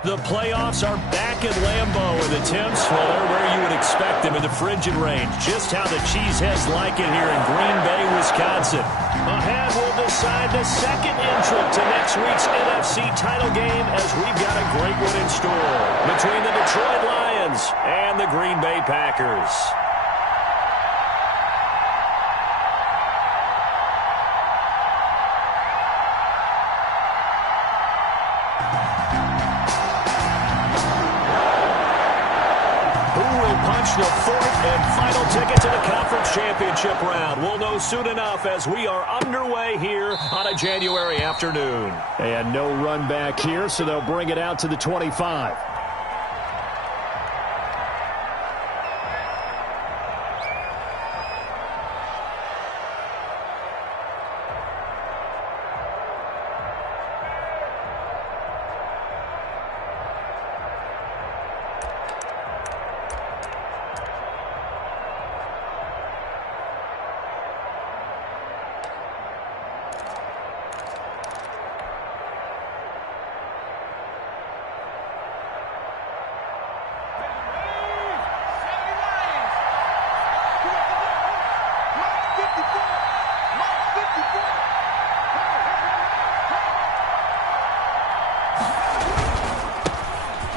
The playoffs are back at Lambeau, and the temps, well, they're where you would expect them in the frigid range. Just how the Cheeseheads like it here in Green Bay, Wisconsin. Ahead, we'll decide the second entrant to next week's NFC title game as we've got a great one in store between the Detroit Lions and the Green Bay Packers. The fourth and final ticket to the conference championship round. We'll know soon enough as we are underway here on a January afternoon. And no run back here, so they'll bring it out to the 25.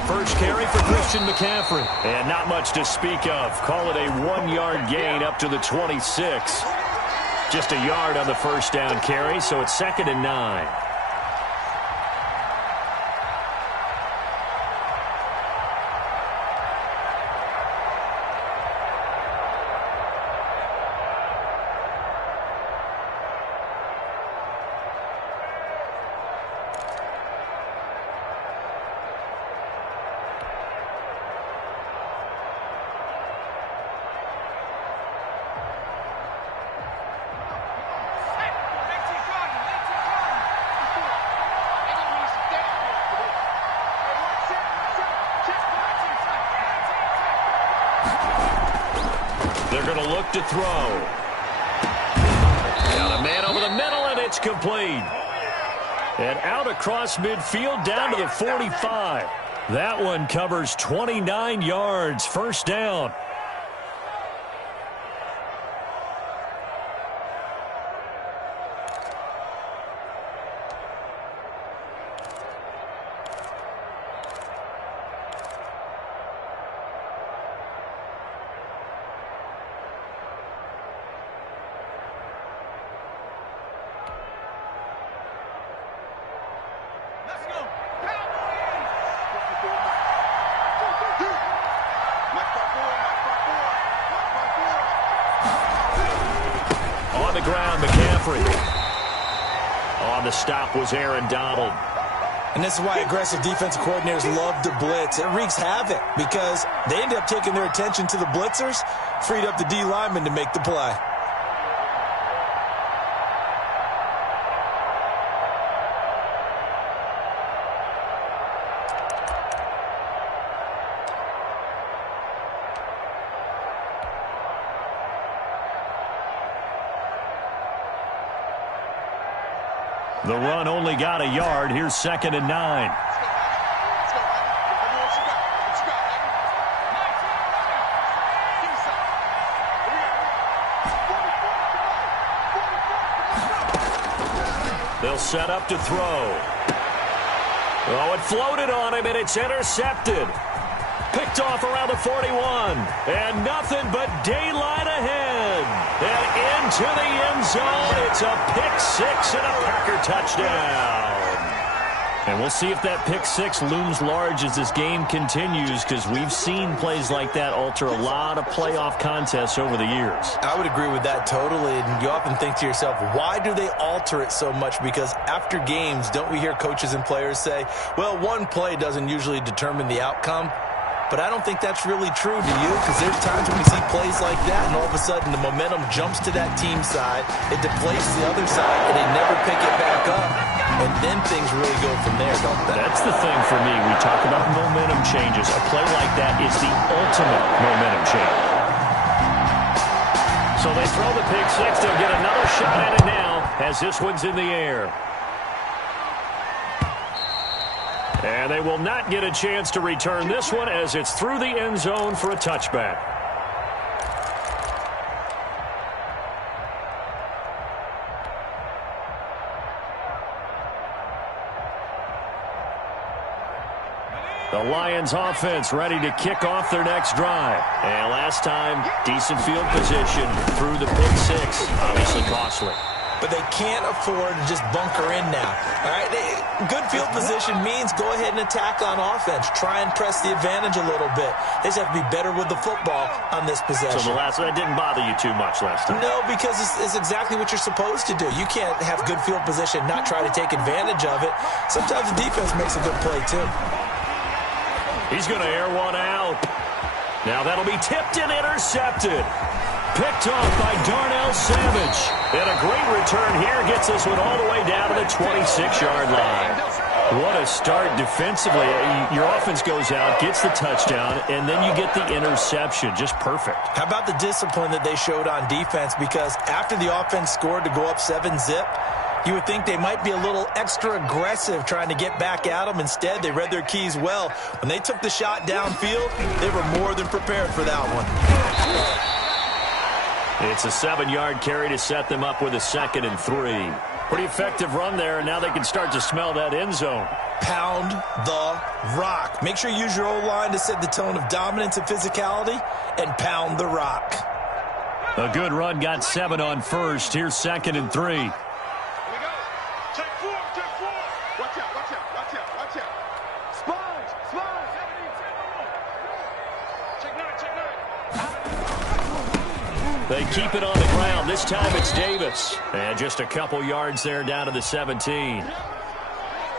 First carry for Christian McCaffrey. And not much to speak of. Call it a 1-yard gain up to the 26. Just a yard on the first down carry, so it's 2nd and 9. They're going to look to throw. Got a man over the middle, and it's complete. And out across midfield down to the 45. That one covers 29 yards. First down. On the ground, McCaffrey. On the stop was Aaron Donald. And this is why aggressive defensive coordinators love to blitz. It wreaks havoc because they end up taking their attention to the blitzers, freed up the D lineman to make the play. The run only got a yard. Here's 2nd and 9. They'll set up to throw. Oh, it floated on him, and it's intercepted. Picked off around the 41. And nothing but daylight ahead. And into the end zone. It's a pick six and a Packer touchdown. And we'll see if that pick six looms large as this game continues, because we've seen plays like that alter a lot of playoff contests over the years. I would agree with that totally. And you often think to yourself, why do they alter it so much? Because after games, don't we hear coaches and players say, well, one play doesn't usually determine the outcome? But I don't think that's really true, do you? Because there's times when we see plays like that, and all of a sudden the momentum jumps to that team side, it deflates the other side, and they never pick it back up. And then things really go from there, don't they? That's the thing for me. We talk about momentum changes. A play like that is the ultimate momentum change. So they throw the pick six. They'll get another shot at it now as this one's in the air. And they will not get a chance to return this one as it's through the end zone for a touchback. The Lions offense ready to kick off their next drive. And last time, decent field position through the pick six. Obviously costly. But they can't afford to just bunker in now. All right, good field position means go ahead and attack on offense. Try and press the advantage a little bit. They just have to be better with the football on this possession. So that didn't bother you too much last time? No, because it's exactly what you're supposed to do. You can't have good field position, not try to take advantage of it. Sometimes the defense makes a good play, too. He's going to air one out. Now that'll be tipped and intercepted. Picked off by Darnell Savage. And a great return here gets this one all the way down to the 26-yard line. What a start defensively. Your offense goes out, gets the touchdown, and then you get the interception. Just perfect. How about the discipline that they showed on defense? Because after the offense scored to go up 7-zip, you would think they might be a little extra aggressive trying to get back at them. Instead, they read their keys well. When they took the shot downfield, they were more than prepared for that one. It's a 7-yard carry to set them up with a 2nd and 3. Pretty effective run there, and now they can start to smell that end zone. Pound the rock. Make sure you use your O-line to set the tone of dominance and physicality, and pound the rock. A good run, got 7 on first. Here's 2nd and 3. They keep it on the ground. This time it's Davis. And just a couple yards there down to the 17.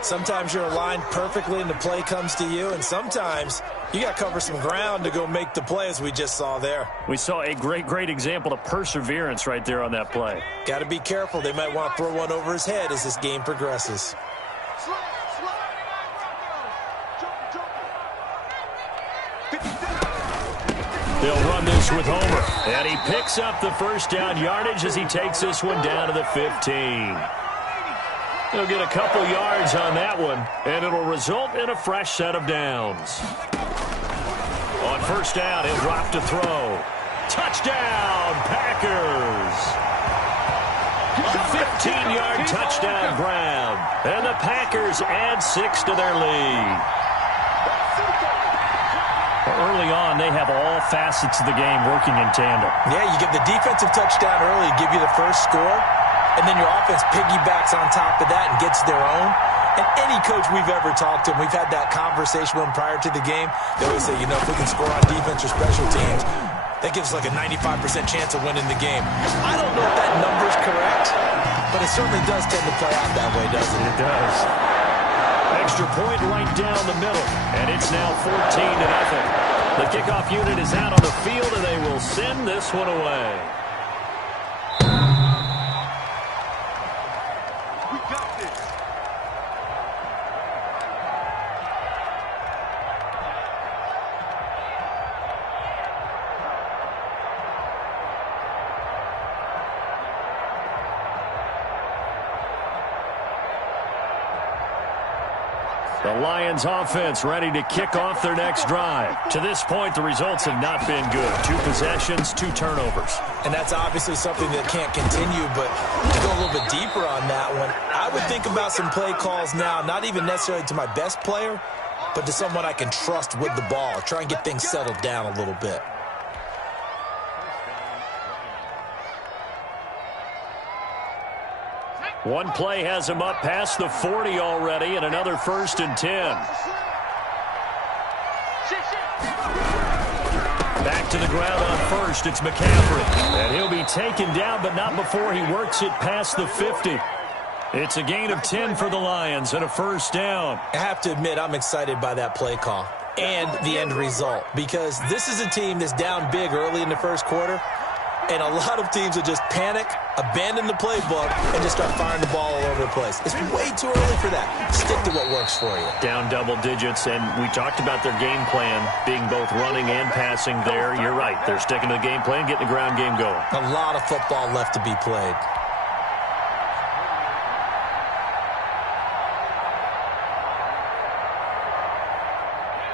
Sometimes you're aligned perfectly and the play comes to you, and sometimes you got to cover some ground to go make the play, as we just saw there. We saw a great example of perseverance right there on that play. Got to be careful. They might want to throw one over his head as this game progresses. They'll run this with Homer, and he picks up the first down yardage as he takes this one down to the 15. He'll get a couple yards on that one, and it'll result in a fresh set of downs. On first down, he'll drop to throw. Touchdown, Packers! A 15-yard touchdown grab, and the Packers add 6 to their lead. Early on, they have all facets of the game working in tandem. Yeah, you get the defensive touchdown early, give you the first score, and then your offense piggybacks on top of that and gets their own. And any coach we've ever talked to, and we've had that conversation with them prior to the game, they always say, you know, if we can score on defense or special teams, that gives us like a 95% chance of winning the game. I don't know if that number's correct, but it certainly does tend to play out that way, doesn't it? It does. Extra point right down the middle, and it's now 14-0. The kickoff unit is out on the field, and they will send this one away. We got this. The Lions offense ready to kick off their next drive. To this point, the results have not been good. 2 possessions, 2 turnovers. And that's obviously something that can't continue, but to go a little bit deeper on that one, I would think about some play calls now, not even necessarily to my best player, but to someone I can trust with the ball. Try and get things settled down a little bit. One play has him up past the 40 already, and another 1st and 10. Back to the ground on first, it's McCaffrey. And he'll be taken down, but not before he works it past the 50. It's a gain of 10 for the Lions and a 1st down. I have to admit, I'm excited by that play call and the end result, because this is a team that's down big early in the first quarter. And a lot of teams will just panic, abandon the playbook, and just start firing the ball all over the place. It's way too early for that. Stick to what works for you. Down double digits, and we talked about their game plan being both running and passing there. You're right. They're sticking to the game plan, getting the ground game going. A lot of football left to be played.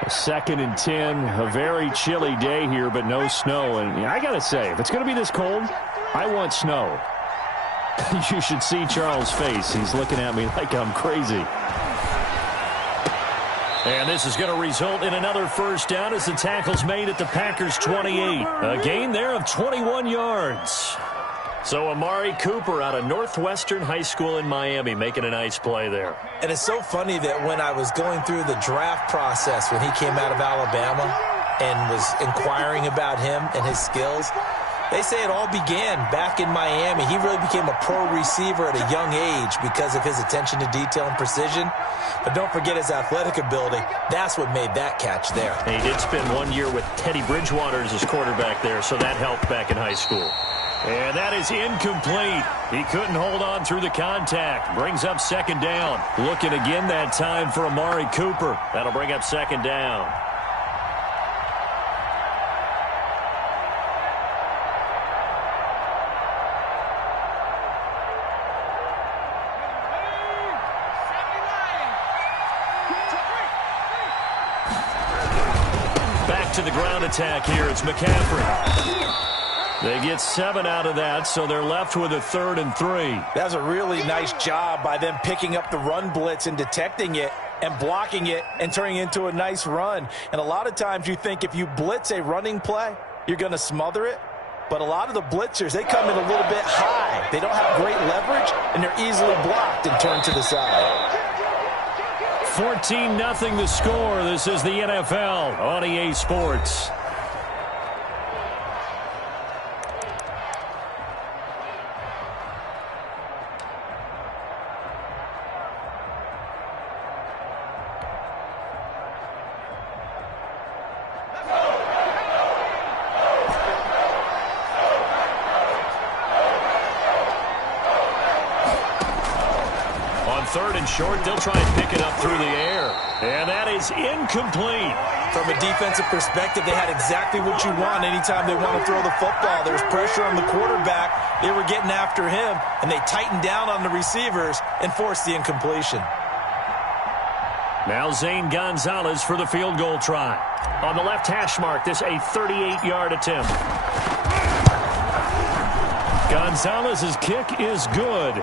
2nd and 10, a very chilly day here, but no snow. And I got to say, if it's going to be this cold, I want snow. You should see Charles' face. He's looking at me like I'm crazy. And this is going to result in another first down as the tackle's made at the Packers' 28. A gain there of 21 yards. So Amari Cooper out of Northwestern High School in Miami making a nice play there. And it's so funny that when I was going through the draft process when he came out of Alabama and was inquiring about him and his skills, they say it all began back in Miami. He really became a pro receiver at a young age because of his attention to detail and precision. But don't forget his athletic ability. That's what made that catch there. And he did spend 1 year with Teddy Bridgewater as his quarterback there, so that helped back in high school. And that is incomplete. He couldn't hold on through the contact. Brings up 2nd down. Looking again that time for Amari Cooper. That'll bring up 2nd down. Back to the ground attack here. It's McCaffrey. They get 7 out of that, so they're left with a 3rd and 3. That's a really nice job by them picking up the run blitz and detecting it and blocking it and turning it into a nice run. And a lot of times you think if you blitz a running play, you're going to smother it. But a lot of the blitzers, they come in a little bit high. They don't have great leverage, and they're easily blocked and turned to the side. 14-0 the score. This is the NFL on EA Sports. Third and short, they'll try and pick it up through the air. And that is incomplete. From a defensive perspective, they had exactly what you want anytime they want to throw the football. There's pressure on the quarterback. They were getting after him, and they tightened down on the receivers and forced the incompletion. Now Zane Gonzalez for the field goal try. On the left hash mark, this a 38-yard attempt. Gonzalez's kick is good.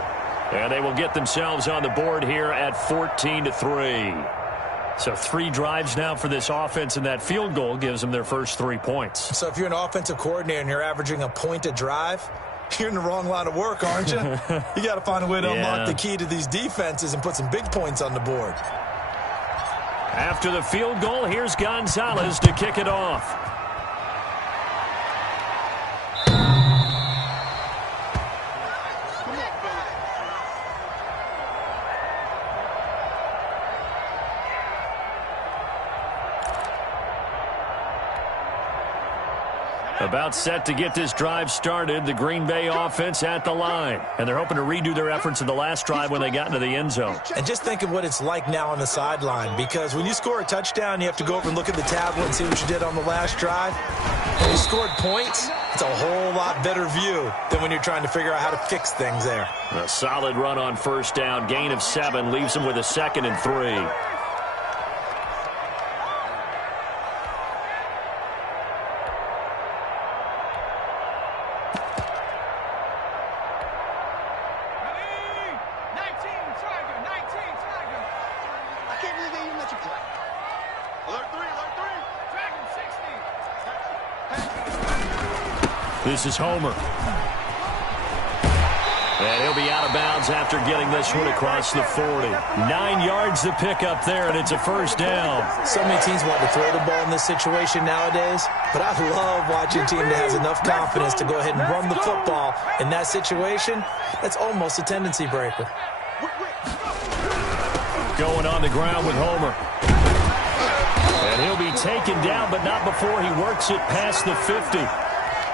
And they will get themselves on the board here at 14-3. So 3 drives now for this offense, and that field goal gives them their first 3 points. So if you're an offensive coordinator and you're averaging a point a drive, you're in the wrong line of work, aren't you? You got to find a way to unlock the key to these defenses and put some big points on the board. After the field goal, here's Gonzalez to kick it off. About set to get this drive started, the Green Bay offense at the line. And they're hoping to redo their efforts in the last drive when they got into the end zone. And just think of what it's like now on the sideline, because when you score a touchdown, you have to go over and look at the tablet and see what you did on the last drive. When you scored points, it's a whole lot better view than when you're trying to figure out how to fix things there. A solid run on first down, gain of 7, leaves them with a 2nd and 3. This is Homer. And he'll be out of bounds after getting this one across the 40. 9 yards to pick up there, and it's a first down. So many teams want to throw the ball in this situation nowadays, but I love watching a team that has enough confidence to go ahead and run the football. In that situation, that's almost a tendency breaker. Going on the ground with Homer. And he'll be taken down, but not before he works it past the 50.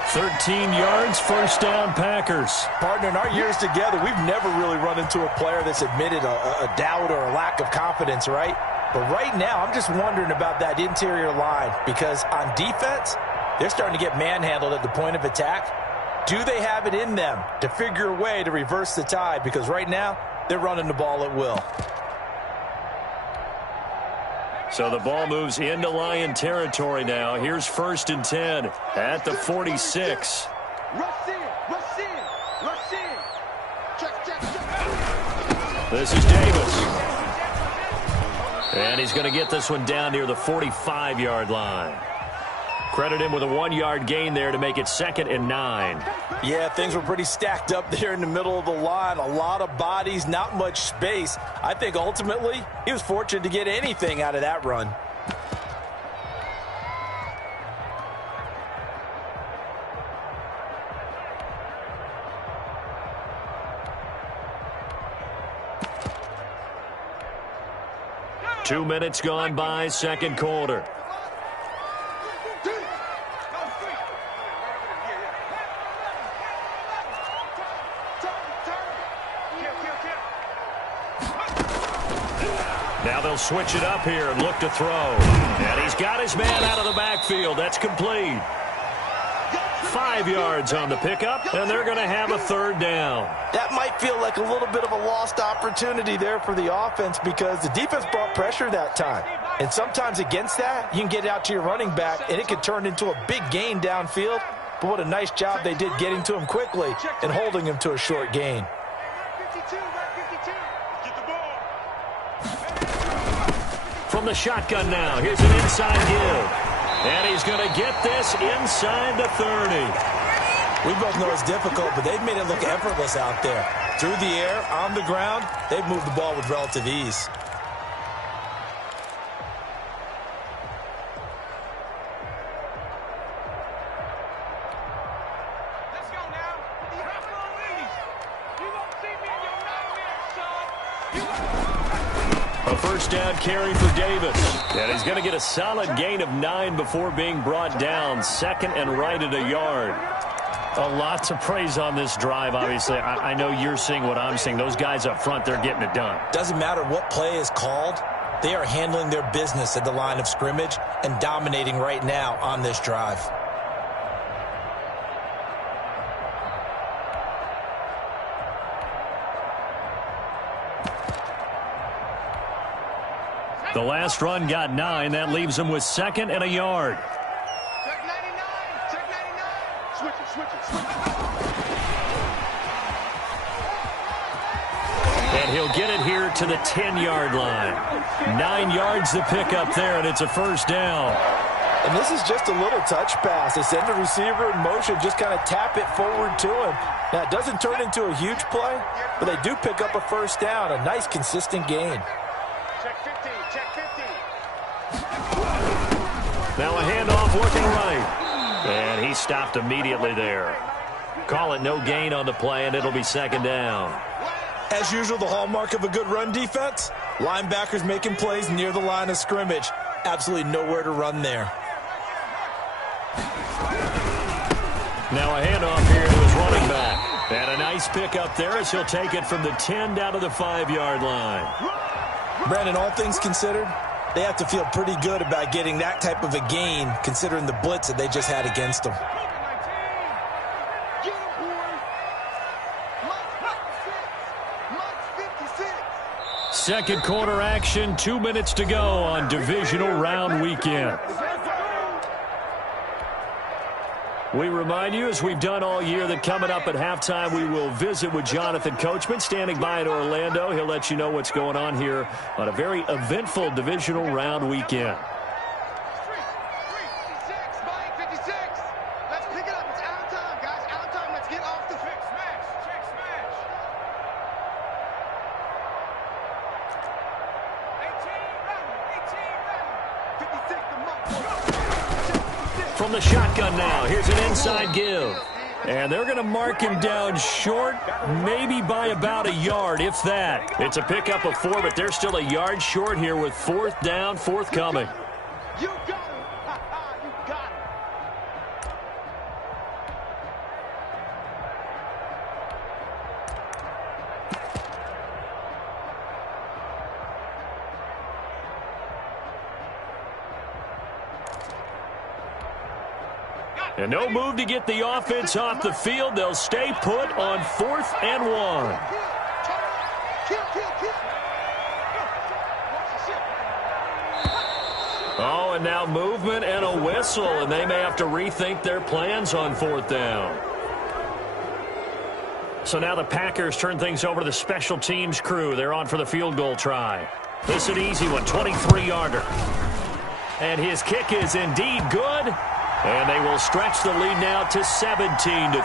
13 yards, first down, Packers. Partner, in our years together, we've never really run into a player that's admitted a doubt or a lack of confidence, right? But right now, I'm just wondering about that interior line, because on defense, they're starting to get manhandled at the point of attack. Do they have it in them to figure a way to reverse the tide? Because right now, they're running the ball at will. So the ball moves into Lion territory now. Here's 1st and 10 at the 46. This is Davis. And he's going to get this one down near the 45-yard line. Credit him with a 1-yard gain there to make it 2nd and 9. Yeah, things were pretty stacked up there in the middle of the line. A lot of bodies, not much space. I think ultimately he was fortunate to get anything out of that run. Two minutes gone by, second quarter. Now they'll switch it up here and look to throw. And he's got his man out of the backfield. That's complete. 5 yards on the pickup, and they're going to have a 3rd down. That might feel like a little bit of a lost opportunity there for the offense because the defense brought pressure that time. And sometimes against that, you can get it out to your running back, and it could turn into a big gain downfield. But what a nice job they did getting to him quickly and holding him to a short gain. From the shotgun now, here's an inside give. And he's going to get this inside the 30. We both know it's difficult, but they've made it look effortless out there. Through the air, on the ground, they've moved the ball with relative ease. Let's go now. You won't see me in your nightmares, son. A 1st down carry for Davis. And he's going to get a solid gain of 9 before being brought down. 2nd and right at a yard. A lot to praise on this drive, obviously. I know you're seeing what I'm seeing. Those guys up front, they're getting it done. Doesn't matter what play is called. They are handling their business at the line of scrimmage and dominating right now on this drive. The last run got 9. That leaves him with 2nd and a yard. Check 99. Check 99. Switch it, switch it, switch it. And he'll get it here to the 10-yard line. 9 yards to pick up there, and it's a 1st down. And this is just a little touch pass. They send the receiver in motion, just kind of tap it forward to him. Now, it doesn't turn into a huge play, but they do pick up a 1st down, a nice, consistent gain. Check 50. Check 50. Now a handoff looking right. And he stopped immediately there. Call it no gain on the play, and it'll be 2nd down. As usual, the hallmark of a good run defense, linebackers making plays near the line of scrimmage. Absolutely nowhere to run there. Now a handoff here to his running back. And a nice pick up there as he'll take it from the 10 down to the 5-yard line. Brandon, all things considered, they have to feel pretty good about getting that type of a gain considering the blitz that they just had against them. Second quarter action, 2 minutes to go on divisional round weekend. We remind you, as we've done all year, that coming up at halftime, we will visit with Jonathan Coachman, standing by in Orlando. He'll let you know what's going on here on a very eventful divisional round weekend. 56. Let's pick it up. It's out of time, guys. Out of time. Let's get off the check smash. Check smash. 18, 56. From the shotgun now, here's an inside give. And they're going to mark him down short, maybe by about a yard, if that. It's a pickup of 4, but they're still a yard short here with 4th down, forthcoming. You got him. You got him. And no move to get the offense off the field. They'll stay put on 4th and 1. and now movement and a whistle, and they may have to rethink their plans on 4th down. So now the Packers turn things over to the special teams crew. They're on for the field goal try. This is an easy one, 23-yarder. And his kick is indeed good. And they will stretch the lead now to 17-3.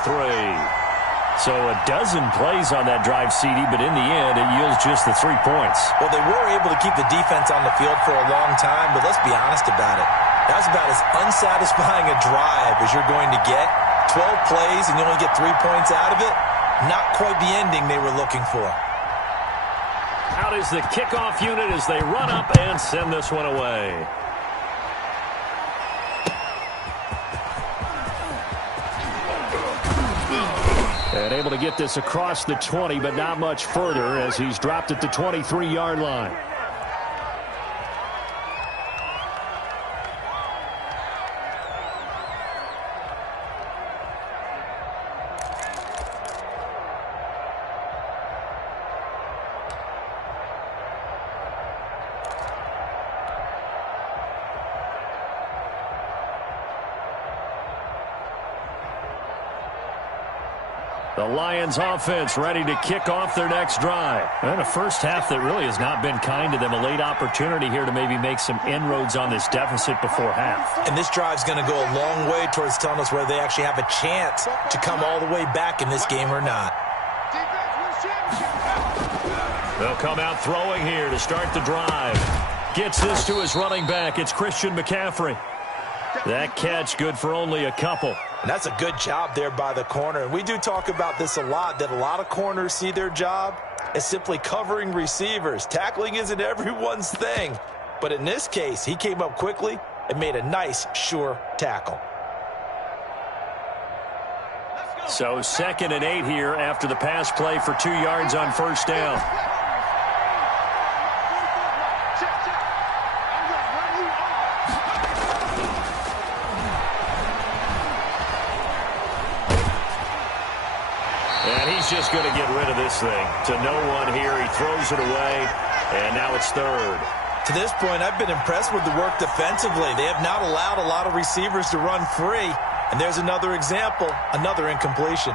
So a dozen plays on that drive, CD, but in the end, it yields just the 3 points. Well, they were able to keep the defense on the field for a long time, but let's be honest about it. That was about as unsatisfying a drive as you're going to get. 12 plays and you only get 3 points out of it. Not quite the ending they were looking for. Out is the kickoff unit as they run up and send this one away. And able to get this across the 20, but not much further as he's dropped at the 23-yard line. The Lions offense ready to kick off their next drive. And a first half that really has not been kind to them. A late opportunity here to maybe make some inroads on this deficit before half. And this drive's going to go a long way towards telling us whether they actually have a chance to come all the way back in this game or not. They'll come out throwing here to start the drive. Gets this to his running back. It's Christian McCaffrey. That catch good for only a couple. And that's a good job there by the corner. And we do talk about this a lot, that a lot of corners see their job as simply covering receivers. Tackling isn't everyone's thing. But in this case, he came up quickly and made a nice, sure tackle. So 2nd and 8 here after the pass play for 2 yards on first down. Just going to get rid of this thing to no one here. He throws it away, and now it's 3rd. To this point, I've been impressed with the work defensively. They have not allowed a lot of receivers to run free, and there's another example, another incompletion.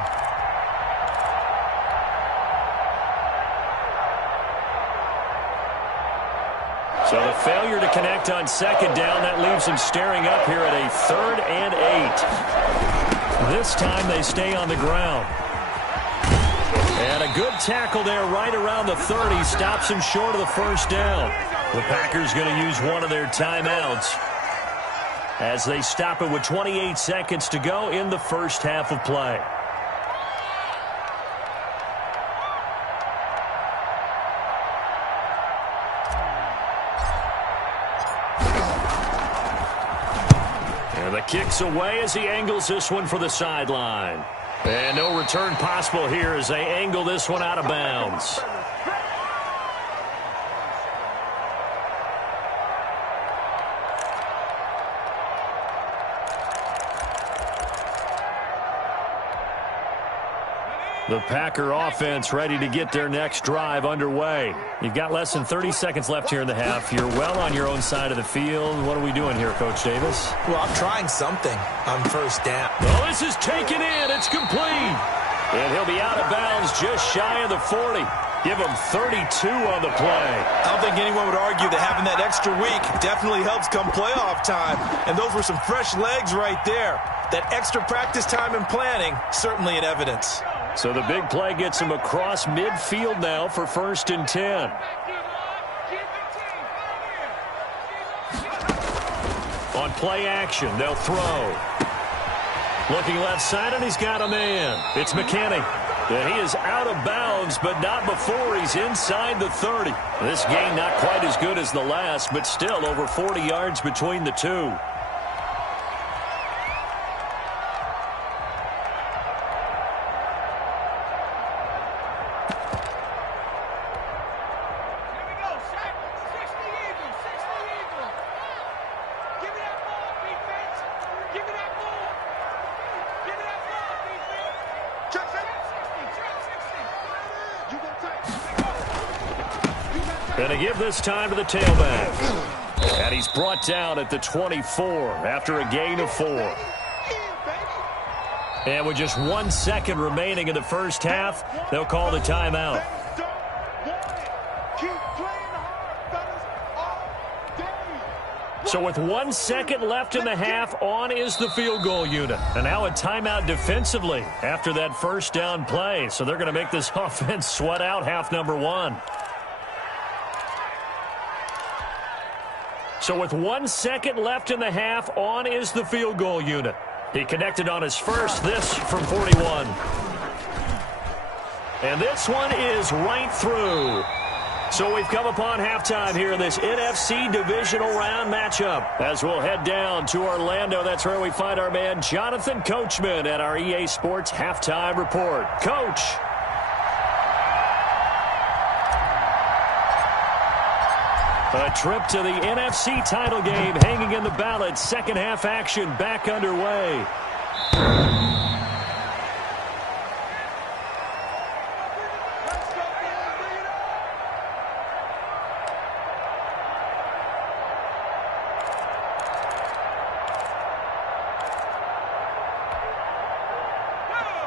So the failure to connect on 2nd down, that leaves them staring up here at a 3rd and 8. This time they stay on the ground. And a good tackle there right around the 30 stops him short of the first down. The Packers going to use one of their timeouts as they stop it with 28 seconds to go in the first half of play. And the kick's away as he angles this one for the sideline. And no return possible here as they angle this one out of bounds. The Packer offense ready to get their next drive underway. You've got less than 30 seconds left here in the half. You're well on your own side of the field. What are we doing here, Coach Davis? Well, I'm trying something on first down. Oh, this is taken in. It's complete. And he'll be out of bounds just shy of the 40. Give him 32 on the play. I don't think anyone would argue that having that extra week definitely helps come playoff time. And those were some fresh legs right there. That extra practice time and planning, certainly in evidence. So the big play gets him across midfield now for 1st and 10. On play action, they'll throw. Looking left side, and he's got a man. It's McKinney. And he is out of bounds, but not before he's inside the 30. This game not quite as good as the last, but still over 40 yards between the two. Going to give this time to the tailback. And he's brought down at the 24 after a gain of 4. And with just 1 second remaining in the first half, they'll call the timeout. So with 1 second left in the half, on is the field goal unit. And now a timeout defensively after that first down play. So they're going to make this offense sweat out half number 1. So with 1 second left in the half, on is the field goal unit. He connected on his first, this from 41. And this one is right through. So we've come upon halftime here in this NFC divisional round matchup. As we'll head down to Orlando, that's where we find our man Jonathan Coachman at our EA Sports Halftime Report. Coach. A trip to the NFC title game hanging in the balance. Second half action back underway.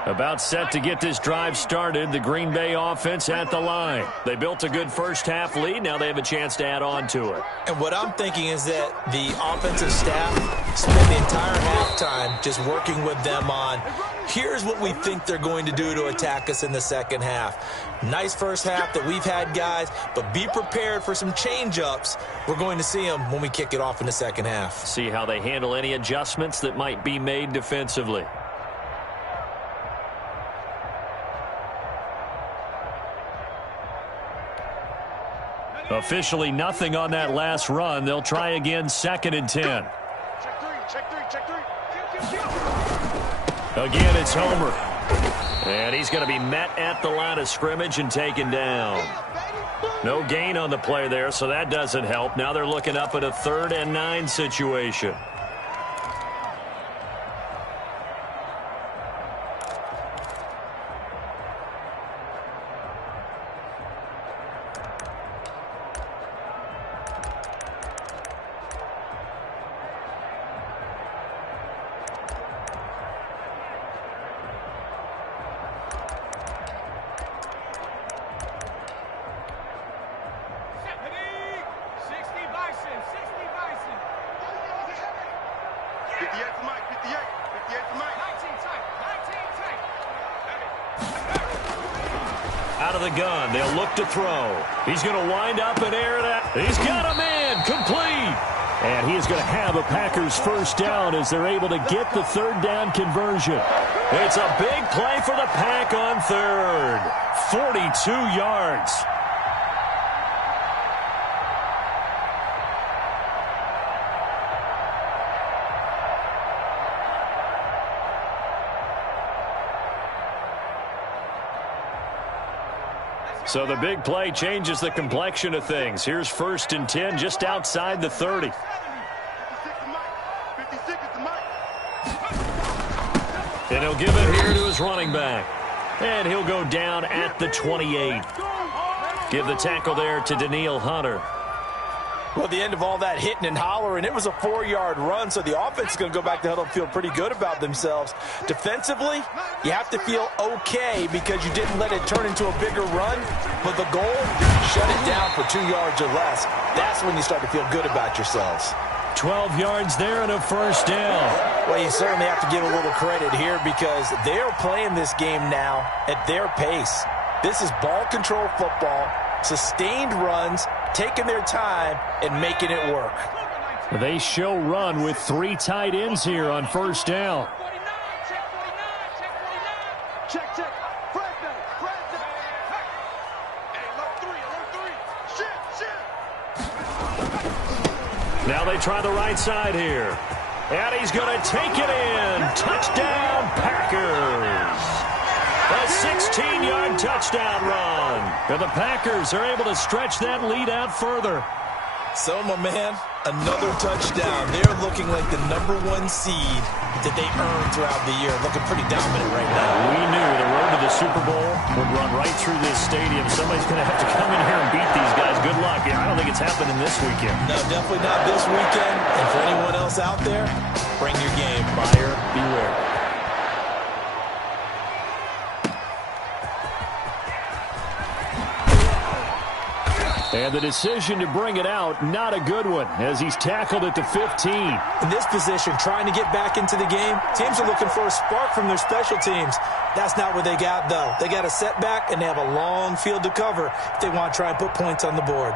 About set to get this drive started. The Green Bay offense at the line. They built a good first half lead. Now they have a chance to add on to it. And what I'm thinking is that the offensive staff spent the entire halftime just working with them on, here's what we think they're going to do to attack us in the second half. Nice first half that we've had, guys, but be prepared for some change-ups. We're going to see them when we kick it off in the second half. See how they handle any adjustments that might be made defensively. Officially nothing on that last run. They'll try again, 2nd and 10. Check three. Again, it's Homer. And he's going to be met at the line of scrimmage and taken down. No gain on the play there, so that doesn't help. Now they're looking up at a 3rd and 9 situation. Out of the gun, they'll look to throw. He's going to wind up and air it out. He's got a man, complete. And he is going to have a Packers first down as they're able to get the 3rd down conversion. It's a big play for the Pack on 3rd. 42 yards. So the big play changes the complexion of things. Here's 1st and 10 just outside the 30. And he'll give it here to his running back. And he'll go down at the 28. Give the tackle there to Danielle Hunter. Well, at the end of all that hitting and hollering, it was a 4-yard run, so the offense is going to go back to huddle and feel pretty good about themselves. Defensively, you have to feel okay because you didn't let it turn into a bigger run, but the goal, shut it down for 2 yards or less. That's when you start to feel good about yourselves. 12 yards there and a first down. Well, you certainly have to give a little credit here because they're playing this game now at their pace. This is ball control football, sustained runs, taking their time and making it work. They show run with 3 tight ends here on first down. Check. Now they try the right side here. And he's going to take it in. Touchdown, Packers. A 16-yard touchdown run. And the Packers are able to stretch that lead out further. So, my man, another touchdown. They're looking like the #1 seed that they earned throughout the year. Looking pretty dominant right now. We knew the road to the Super Bowl would run right through this stadium. Somebody's going to have to come in here and beat these guys. Good luck. I don't think think it's happening this weekend. No, definitely not this weekend. And for anyone else out there, bring your game. Buyer beware. And the decision to bring it out, not a good one, as he's tackled at the 15. In this position, trying to get back into the game, teams are looking for a spark from their special teams. That's not what they got, though. They got a setback, and they have a long field to cover if they want to try and put points on the board.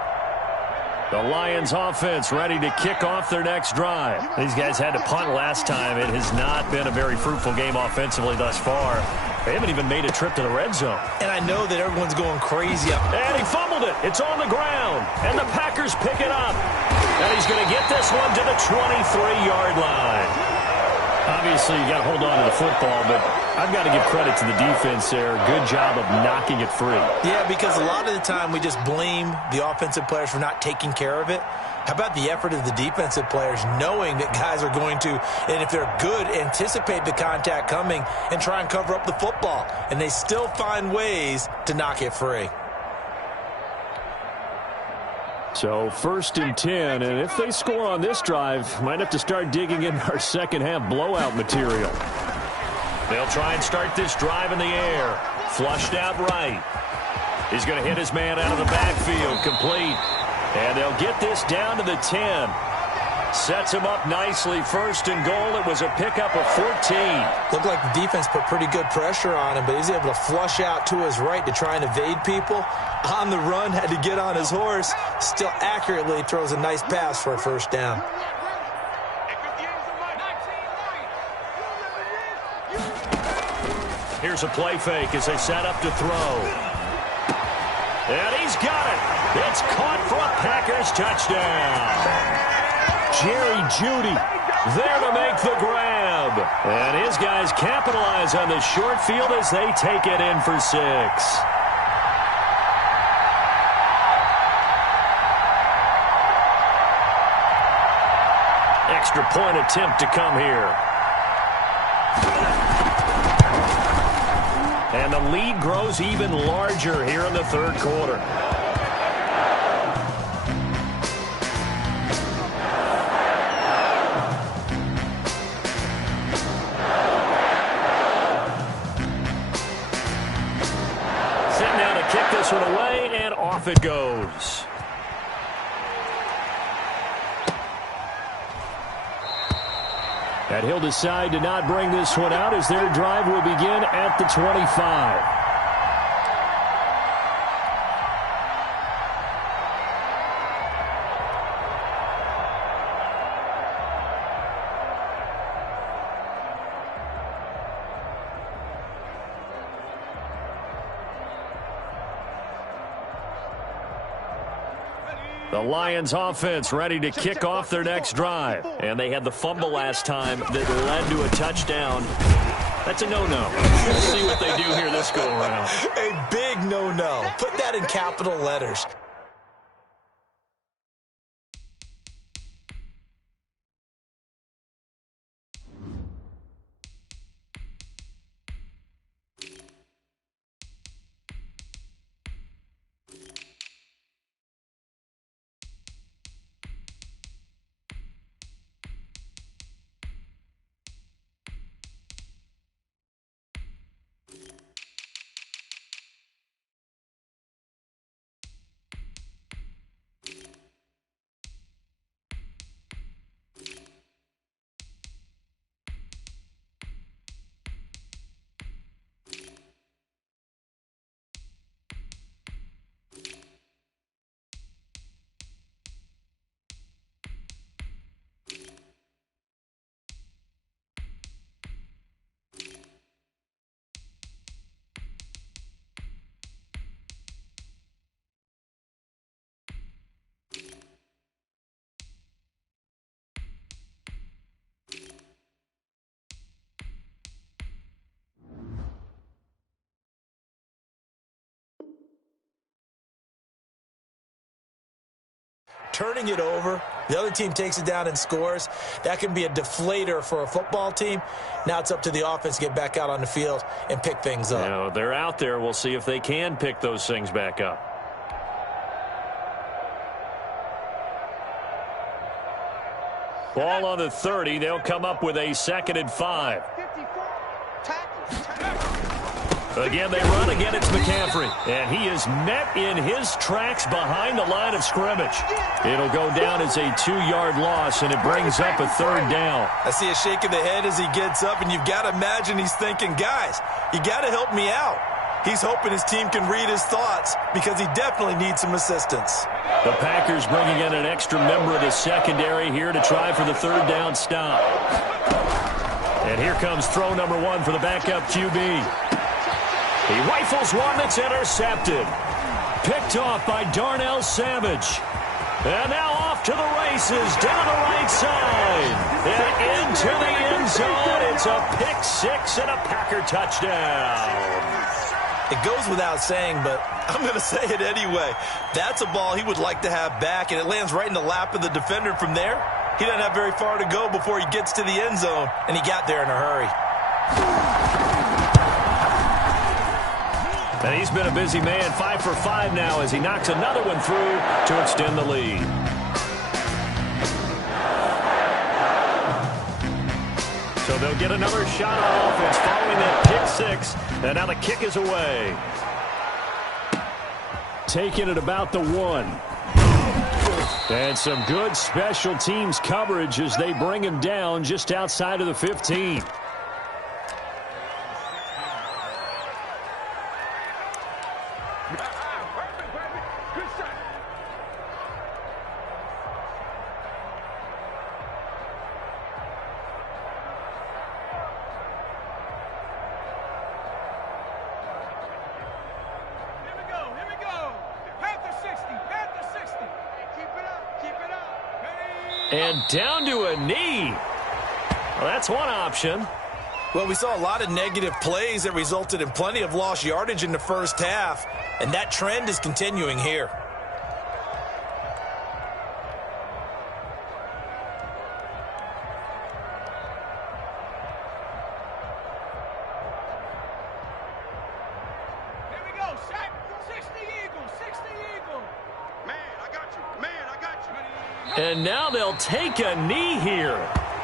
The Lions offense ready to kick off their next drive. These guys had to punt last time. It has not been a very fruitful game offensively thus far. They haven't even made a trip to the red zone. And I know that everyone's going crazy. And he fumbled it. It's on the ground. And the Packers pick it up. And he's going to get this one to the 23-yard line. Obviously, you got to hold on to the football, but I've got to give credit to the defense there. Good job of knocking it free. Yeah, because a lot of the time we just blame the offensive players for not taking care of it. How about the effort of the defensive players knowing that guys are going to, and if they're good, anticipate the contact coming and try and cover up the football. And they still find ways to knock it free. So 1st and 10, and if they score on this drive, might have to start digging in our second half blowout material. They'll try and start this drive in the air. Flushed out right. He's going to hit his man out of the backfield, complete. And they'll get this down to the 10. Sets him up nicely. 1st and goal. It was a pickup of 14. Looked like the defense put pretty good pressure on him, but he's able to flush out to his right to try and evade people. On the run, had to get on his horse. Still accurately throws a nice pass for a 1st down. Here's a play fake as they set up to throw. And he's got it. It's caught for a Packers touchdown. Jerry Jeudy there to make the grab. And his guys capitalize on the short field as they take it in for 6. Extra point attempt to come here. And the lead grows even larger here in the 3rd quarter. Sitting down to kick this one away, and off it goes. And he'll decide to not bring this one out as their drive will begin at the 25. The Lions offense ready to kick off their next drive. And they had the fumble last time that led to a touchdown. That's a no-no. We'll see what they do here this go-around. A big no-no. Put that in capital letters. Turning it over, the other team takes it down and scores. That can be a deflator for a football team. Now it's up to the offense to get back out on the field and pick things up. You know, they're out there. We'll see if they can pick those things back up. Ball on the 30. They'll come up with a 2nd and 5. 54. Tackle. Again, they run. Again, it's McCaffrey. And he is met in his tracks behind the line of scrimmage. It'll go down as a 2-yard loss, and it brings up a 3rd down. I see a shake of the head as he gets up, and you've got to imagine he's thinking, guys, you got to help me out. He's hoping his team can read his thoughts because he definitely needs some assistance. The Packers bringing in an extra member of the secondary here to try for the 3rd down stop. And here comes throw number 1 for the backup QB. He rifles one that's intercepted. Picked off by Darnell Savage. And now off to the races down the right side. And into the end zone. It's a pick-6 and a Packer touchdown. It goes without saying, but I'm going to say it anyway. That's a ball he would like to have back, and it lands right in the lap of the defender from there. He doesn't have very far to go before he gets to the end zone, and he got there in a hurry. And he's been a busy man, 5 for 5 now as he knocks another one through to extend the lead. So they'll get another shot on offense following that pick-6, and now the kick is away. Taking it about the 1. And some good special teams coverage as they bring him down just outside of the 15. And down to a knee. Well, that's one option. Well, we saw a lot of negative plays that resulted in plenty of lost yardage in the first half, and that trend is continuing here. And now they'll take a knee here.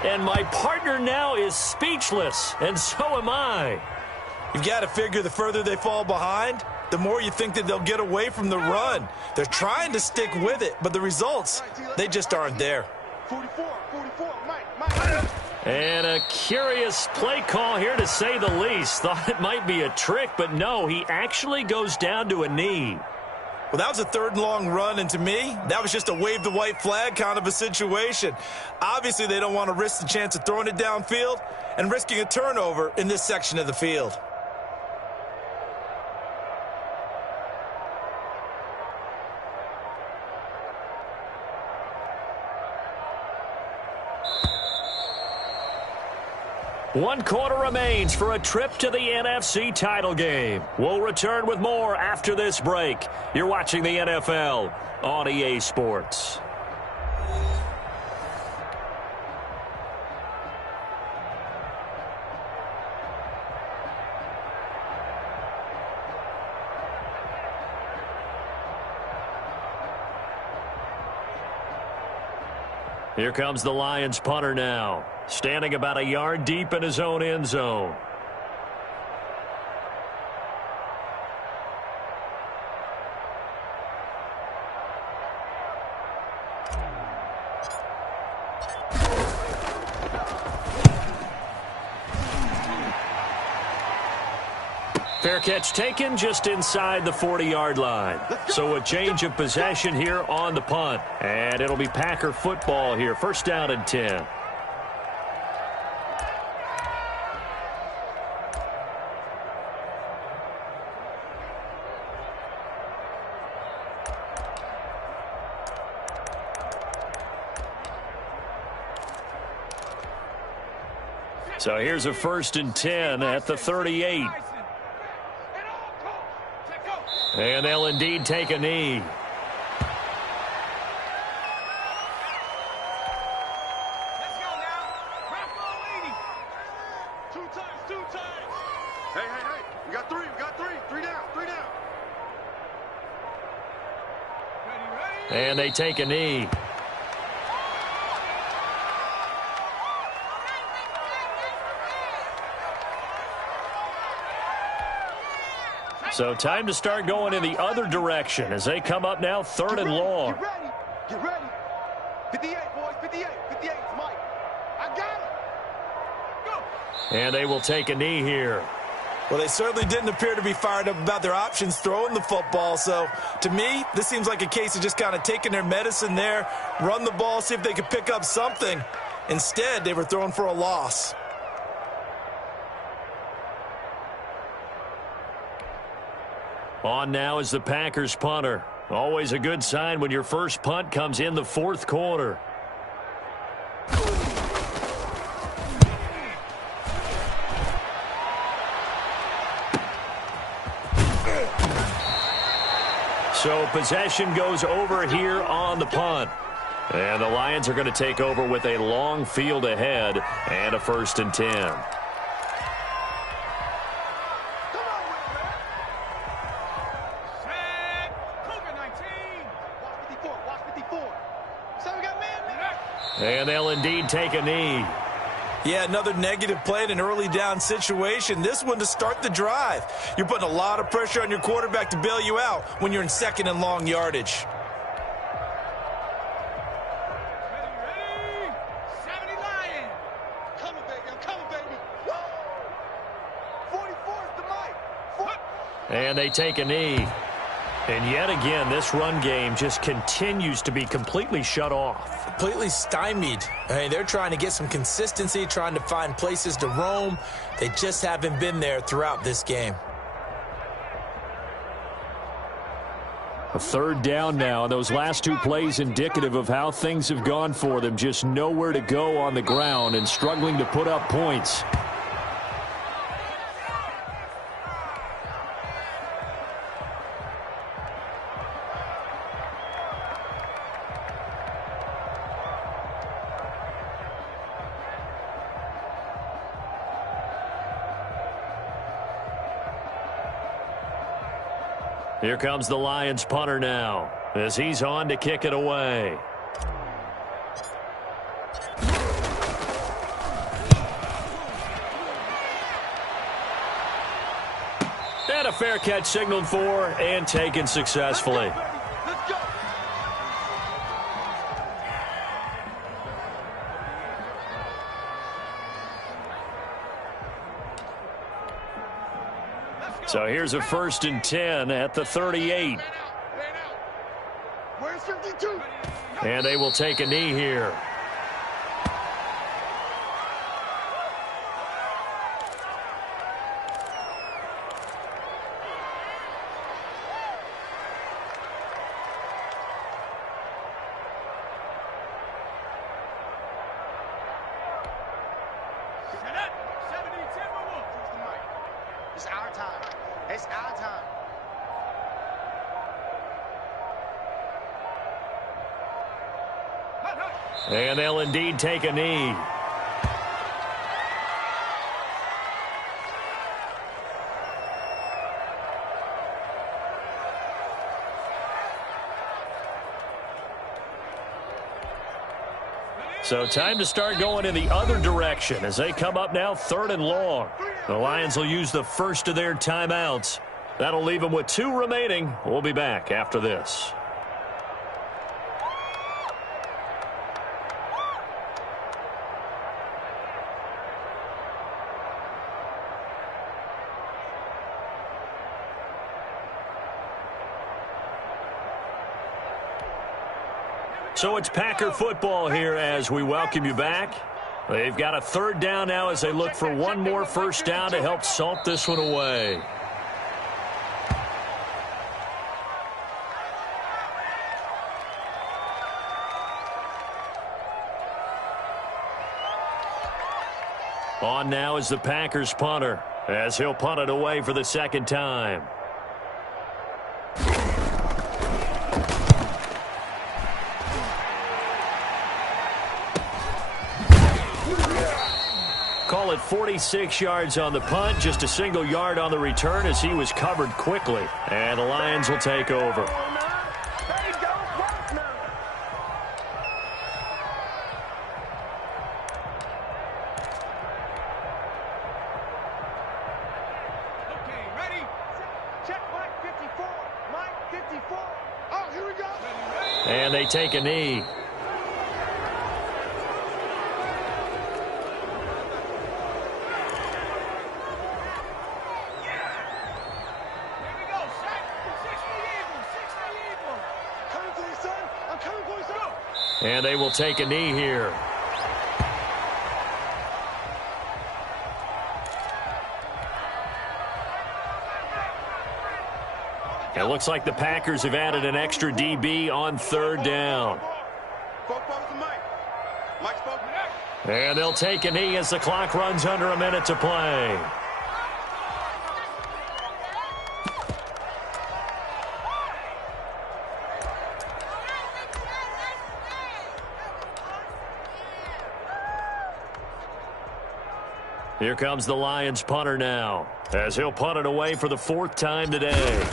And my partner now is speechless, and so am I. You've got to figure the further they fall behind, the more you think that they'll get away from the run. They're trying to stick with it, but the results, they just aren't there. 44, Mike. And a curious play call here, to say the least. Thought it might be a trick, but no, he actually goes down to a knee. Well, that was a 3rd and long run, and to me, that was just a wave the white flag kind of a situation. Obviously, they don't want to risk the chance of throwing it downfield and risking a turnover in this section of the field. One quarter remains for a trip to the NFC title game. We'll return with more after this break. You're watching the NFL on EA Sports. Here comes the Lions punter now, standing about a yard deep in his own end zone. Fair catch taken just inside the 40-yard line. So a change of possession here on the punt. And it'll be Packer football here. 1st down and 10. So here's a 1st and 10 at the 38. And they'll indeed take a knee. Let's go now. Raffle 80. Two times. Hey. We got three. 3 down. And they take a knee. So time to start going in the other direction as they come up now 3rd and long. Get ready. Get ready. 58, boys. 58. 58. It's Mike. I got it. Go. And they will take a knee here. Well, they certainly didn't appear to be fired up about their options throwing the football. So, to me, this seems like a case of just kind of taking their medicine there, run the ball, see if they could pick up something. Instead, they were throwing for a loss. On now is the Packers punter. Always a good sign when your first punt comes in the 4th quarter. So possession goes over here on the punt. And the Lions are going to take over with a long field ahead and a 1st and 10. And they'll indeed take a knee. Yeah, another negative play in an early down situation. This one to start the drive. You're putting a lot of pressure on your quarterback to bail you out when you're in 2nd and long yardage. Ready. 70 Lions. Coming, baby. I'm coming, baby. Woo! 44 is the mic. And they take a knee. And yet again, this run game just continues to be completely shut off. Completely stymied. I mean, they're trying to get some consistency, trying to find places to roam. They just haven't been there throughout this game. A 3rd down now. Those last 2 plays indicative of how things have gone for them. Just nowhere to go on the ground and struggling to put up points. Here comes the Lions punter now as he's on to kick it away. And a fair catch signaled for and taken successfully. Let's go. So here's a 1st and 10 at the 38. Where's 52? And they will take a knee here. It's our time. It's our time. And they'll indeed take a knee. So time to start going in the other direction as they come up now 3rd and long. The Lions will use the first of their timeouts. That'll leave them with 2 remaining. We'll be back after this. So it's Packer football here as we welcome you back. They've got a 3rd down now as they look for one more first down to help salt this one away. On now is the Packers punter as he'll punt it away for the 2nd time. Call it 46 yards on the punt, just a single yard on the return as he was covered quickly. And the Lions will take over. Okay, ready? Check. And they take a knee. And they will take a knee here. It looks like the Packers have added an extra DB on third down. And they'll take a knee as the clock runs under a minute to play. Here comes the Lions punter now, as he'll punt it away for the fourth time today.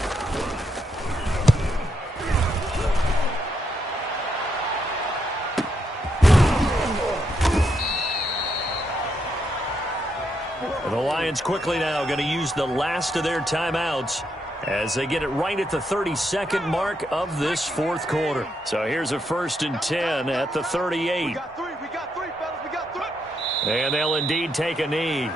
The Lions quickly now going to use the last of their timeouts as they get it right at the 32nd mark of this fourth quarter. So here's a 1st and 10 at the 38. We got three, fellas, we got three. And they'll indeed take a knee.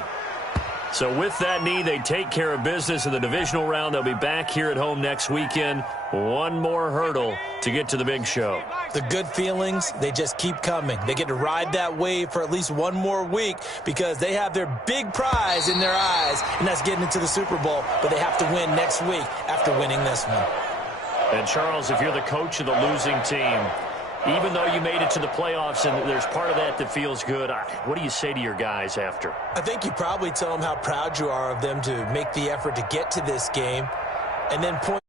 So with that knee, they take care of business in the divisional round. They'll be back here at home next weekend. One more hurdle to get to the big show. The good feelings, they just keep coming. They get to ride that wave for at least one more week because they have their big prize in their eyes, and that's getting into the Super Bowl. But they have to win next week after winning this one. And, Charles, if you're the coach of the losing team, even though you made it to the playoffs and there's part of that that feels good, what do you say to your guys after? I think you probably tell them how proud you are of them to make the effort to get to this game and then point